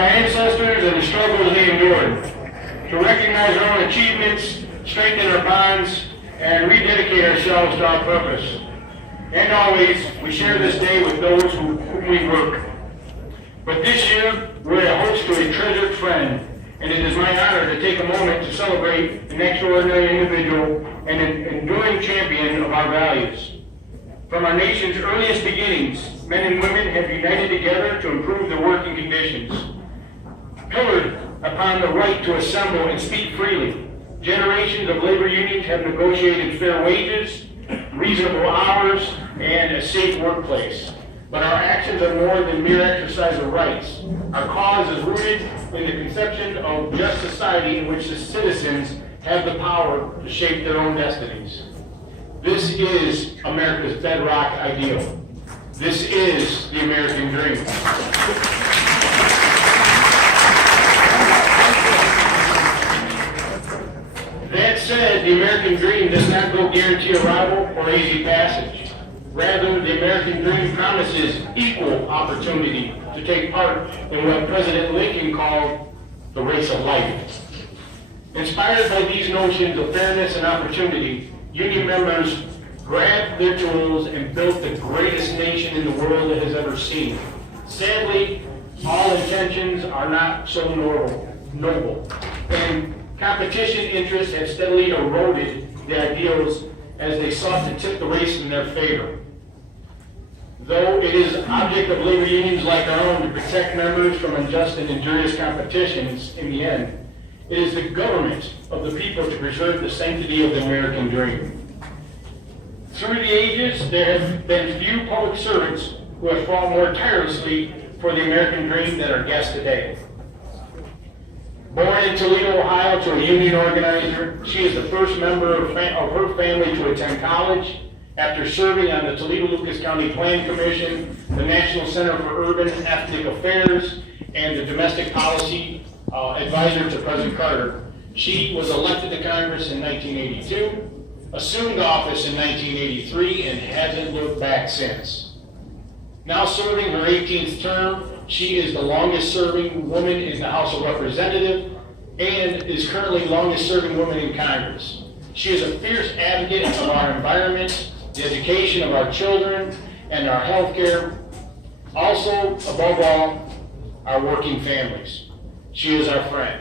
our ancestors and the struggles they endured, to recognize our own achievements, strengthen our bonds, and rededicate ourselves to our purpose. And always, we share this day with those whom we work. But this year, we're a host to a treasured friend, and it is my honor to take a moment to celebrate an extraordinary individual and an enduring champion of our values. From our nation's earliest beginnings, men and women have united together to improve their working conditions. Pillared upon the right to assemble and speak freely, generations of labor unions have negotiated fair wages, reasonable hours, and a safe workplace. But our actions are more than mere exercise of rights. Our cause is rooted in the conception of just society in which the citizens have the power to shape their own destinies. This is America's bedrock ideal. This is the American dream. That said, the American dream does not go guarantee arrival or easy passage. Rather, the American dream promises equal opportunity to take part in what President Lincoln called the race of life. Inspired by these notions of fairness and opportunity, union members grabbed their tools and built the greatest nation in the world it has ever seen. Sadly, all intentions are not so noble, and competition interests have steadily eroded the ideals as they sought to tip the race in their favor. Though it is the object of labor unions like our own to protect members from unjust and injurious competitions, in the end, it is the government of the people to preserve the sanctity of the American dream. Through the ages, there have been few public servants who have fought more tirelessly for the American dream than our guest today. Born in Toledo, Ohio, to a union organizer, she is the first member of her family to attend college. After serving on the Toledo-Lucas County Plan Commission, the National Center for Urban Ethnic Affairs, and the Domestic Policy Advisor to President Carter, she was elected to Congress in 1982, assumed office in 1983, and hasn't looked back since. Now serving her 18th term, she is the longest-serving woman in the House of Representatives and is currently longest-serving woman in Congress. She is a fierce advocate of our environment, the education of our children, and our health care. Also, above all, our working families. She is our friend.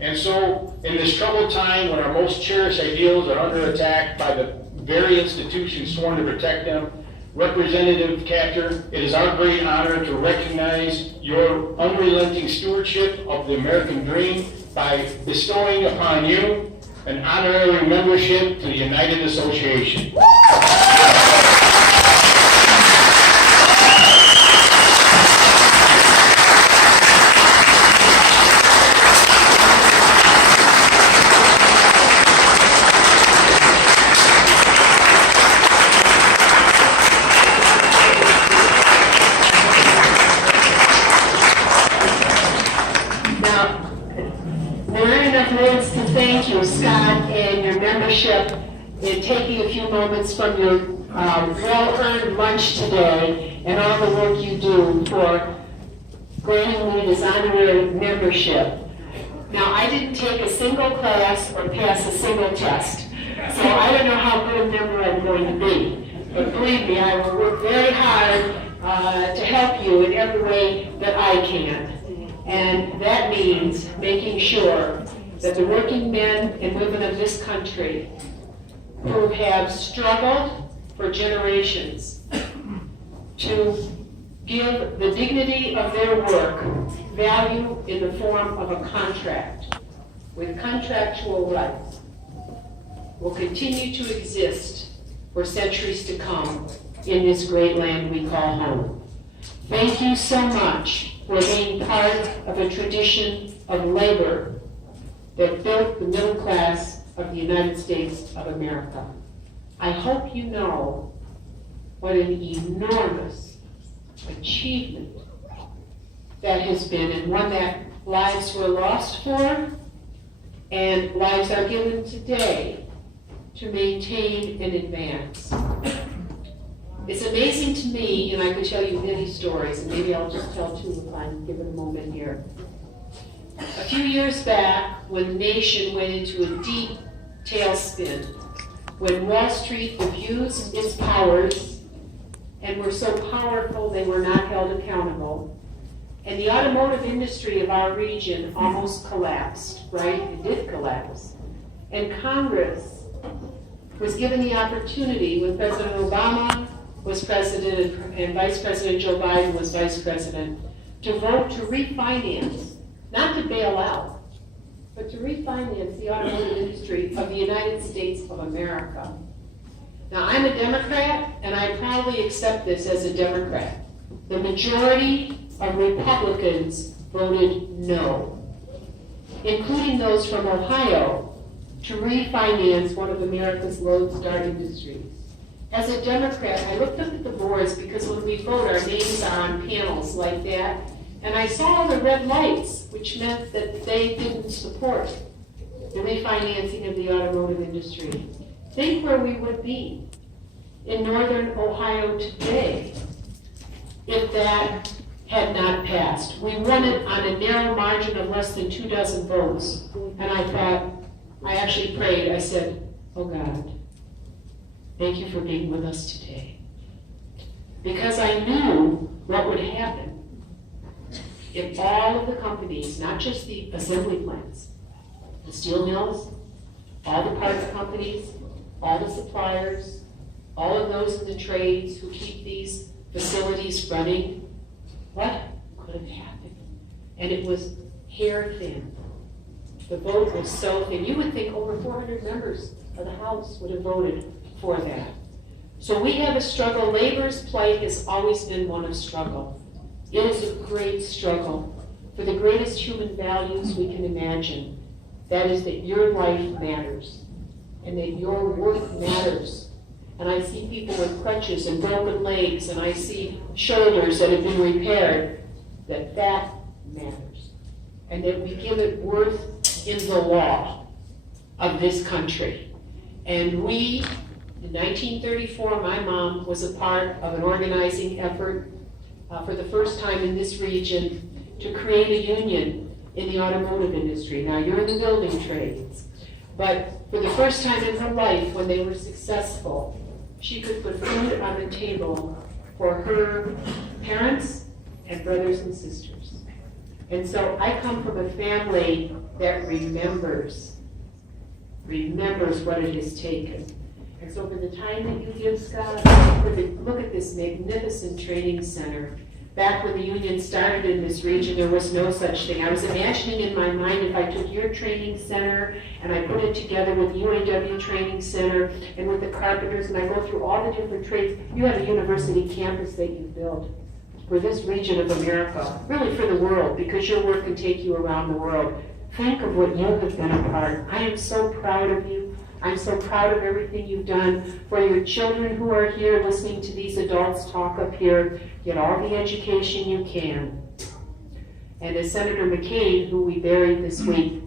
And so, in this troubled time when our most cherished ideals are under attack by the very institutions sworn to protect them, Representative Kapture, it is our great honor to recognize your unrelenting stewardship of the American dream by bestowing upon you an honorary membership to the United Association. In taking a few moments from your well-earned lunch today and all the work you do for granting me this honorary membership. Now, I didn't take a single class or pass a single test, so I don't know how good a member I'm going to be. But believe me, I will work very hard to help you in every way that I can. And that means making sure that the working men and women of this country who have struggled for generations to give the dignity of their work value in the form of a contract with contractual rights will continue to exist for centuries to come in this great land we call home. Thank you so much for being part of a tradition of labor that built the middle class of the United States of America. I hope you know what an enormous achievement that has been, and one that lives were lost for and lives are given today to maintain and advance. It's amazing to me, and I could tell you many stories, and maybe I'll just tell two if I'm given a moment here. A few years back, when the nation went into a deep tailspin, when Wall Street abused its powers and were so powerful they were not held accountable, and the automotive industry of our region almost collapsed, right? It did collapse. And Congress was given the opportunity when President Obama was president and Vice President Joe Biden was vice president to vote to refinance, not to bail out, but to refinance the automotive industry of the United States of America. Now, I'm a Democrat, and I proudly accept this as a Democrat. The majority of Republicans voted no, including those from Ohio, to refinance one of America's lodestar industries. As a Democrat, I looked up at the boards because when we vote, our names are on panels like that, and I saw the red lights, which meant that they didn't support the refinancing of the automotive industry. Think where we would be in northern Ohio today if that had not passed. We won it on a narrow margin of less than 24 votes. And I thought, I actually prayed, I said, oh God, thank you for being with us today. Because I knew what would happen if all of the companies, not just the assembly plants, the steel mills, all the parts companies, all the suppliers, all of those in the trades who keep these facilities running, what could have happened? And it was hair thin. The vote was so thin. You would think over 400 members of the House would have voted for that. So we have a struggle. Labor's plight has always been one of struggle. It is a great struggle for the greatest human values we can imagine. That is that your life matters and that your work matters. And I see people with crutches and broken legs, and I see shoulders that have been repaired, that matters. And that we give it worth in the law of this country. And we, in 1934, my mom was a part of an organizing effort for the first time in this region to create a union in the automotive industry. Now, you're in the building trades, but for the first time in her life, when they were successful, she could put food on the table for her parents and brothers and sisters. And so I come from a family that remembers what it has taken. And so for the time that you give, Scott, look at this magnificent training center. Back when the union started in this region, there was no such thing. I was imagining in my mind if I took your training center and I put it together with UAW Training Center and with the carpenters, and I go through all the different trades. You have a university campus that you've built for this region of America, really for the world, because your work can take you around the world. Think of what you have been a part. I am so proud of you. I'm so proud of everything you've done for your children who are here listening to these adults talk up here. Get all the education you can. And as Senator McCain, who we buried this week,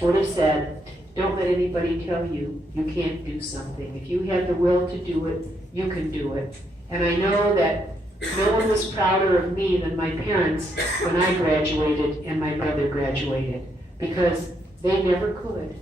would have said, don't let anybody tell you you can't do something. If you have the will to do it, you can do it. And I know that no one was prouder of me than my parents when I graduated and my brother graduated, because they never could.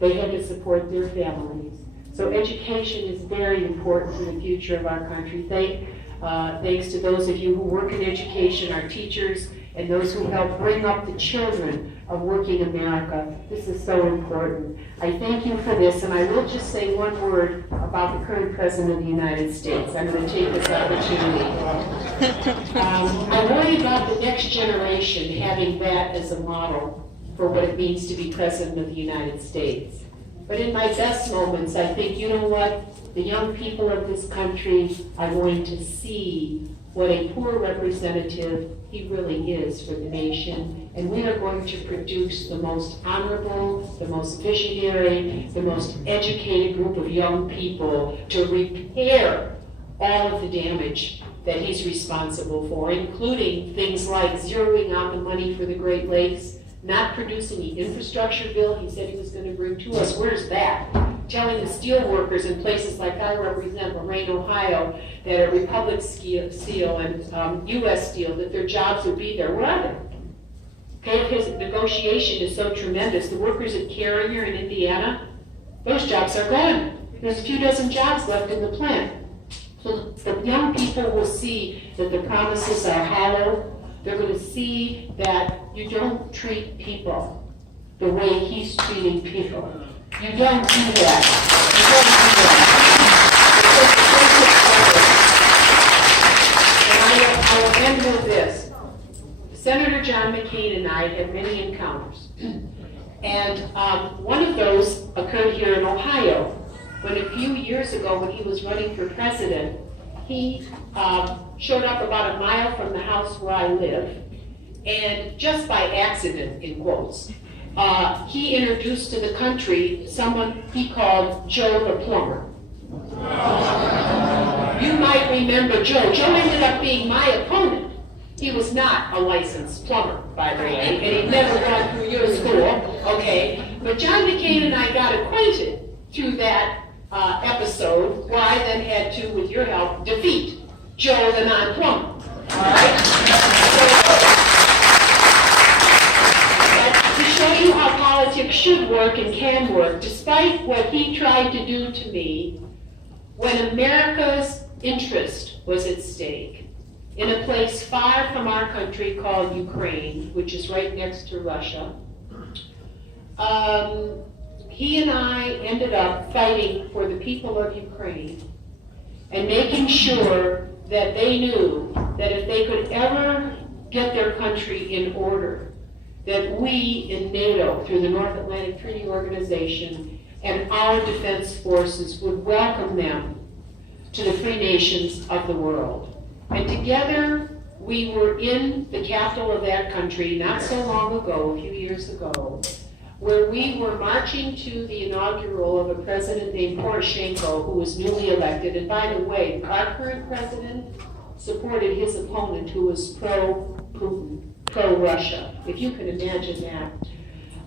They had to support their families. So education is very important for the future of our country. Thanks to those of you who work in education, our teachers, and those who help bring up the children of working America. This is so important. I thank you for this, and I will just say one word about the current President of the United States. I'm going to take this opportunity. I worry about the next generation having that as a model for what it means to be President of the United States. But in my best moments, I think, you know what? The young people of this country are going to see what a poor representative he really is for the nation, and we are going to produce the most honorable, the most visionary, the most educated group of young people to repair all of the damage that he's responsible for, including things like zeroing out the money for the Great Lakes, not producing the infrastructure bill he said he was going to bring to us. Where's that? telling the steel workers in places like I represent, Lorraine, Ohio, that are Republic Steel and U.S. Steel, that their jobs would be there. Where are they? Okay, if his negotiation is so tremendous, the workers at Carrier in Indiana, those jobs are gone. There's a few dozen jobs left in the plant. So the young people will see that the promises are hollow. They're going to see that you don't treat people the way he's treating people. You don't do that. You don't do that. And I will end with this. Senator John McCain and I had many encounters. And one of those occurred here in Ohio, when a few years ago, when he was running for president, he showed up about a mile from the house where I live, and just by accident, in quotes, he introduced to the country someone he called Joe the plumber. You might remember Joe. Joe ended up being my opponent. He was not a licensed plumber, by the way, and he'd never gone through your school, okay? But John McCain and I got acquainted through that episode, where I then had to, with your help, defeat Joe the non-plumber, all right? But to show you how politics should work and can work, despite what he tried to do to me, when America's interest was at stake, in a place far from our country called Ukraine, which is right next to Russia, he and I ended up fighting for the people of Ukraine and making sure that they knew that if they could ever get their country in order, that we in NATO, through the North Atlantic Treaty Organization, and our defense forces would welcome them to the free nations of the world. And together, we were in the capital of that country not so long ago, a few years ago, where we were marching to the inaugural of a president named Poroshenko, who was newly elected. And by the way, our current president supported his opponent, who was pro-Putin, pro-Russia, if you can imagine that.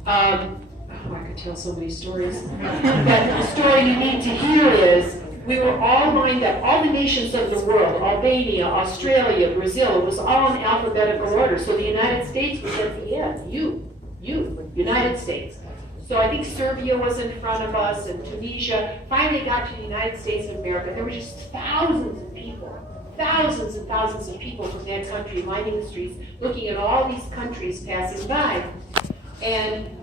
I could tell so many stories. But the story you need to hear is, we were all lined up, all the nations of the world, Albania, Australia, Brazil, it was all in alphabetical order. So the United States was at the end, you, United States. So I think Serbia was in front of us, and Tunisia. Finally got to the United States of America. There were just thousands and thousands of people from that country lining the streets, looking at all these countries passing by. And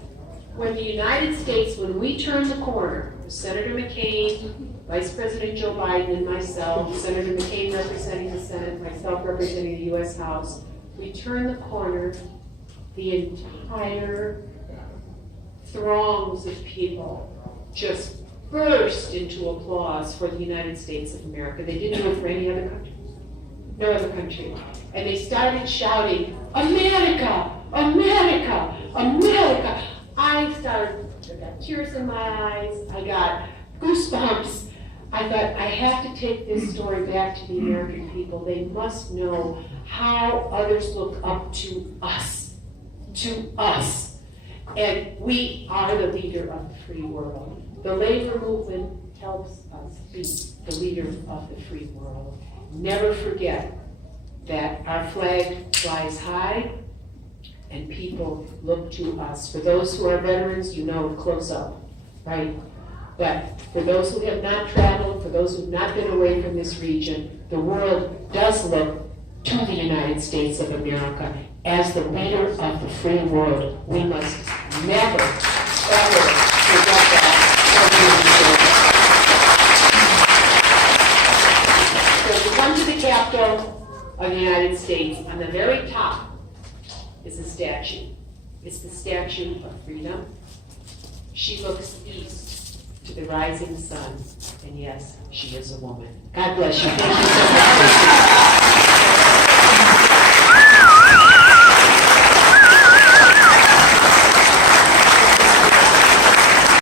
when the United States, when we turned the corner, Senator McCain, Vice President Joe Biden, and myself, Senator McCain representing the Senate, myself representing the U.S. House, we turned the corner, the entire throngs of people just burst into applause for the United States of America. They didn't do it for any other country. No other country. And they started shouting, America, America, America. I got tears in my eyes. I got goosebumps. I thought, I have to take this story back to the American people. They must know how others look up to us. And we are the leader of the free world. The labor movement helps us be the leader of the free world. Never forget that our flag flies high and people look to us. For those who are veterans, you know, close up, right? But for those who have not traveled, for those who have not been away from this region, the world does look to the United States of America as the leader of the free world. We must never, ever forget that. So if you come to the Capitol of the United States, on the very top is a statue. It's the Statue of Freedom. She looks east to the rising sun, and yes, she is a woman. God bless you. Thank you so much.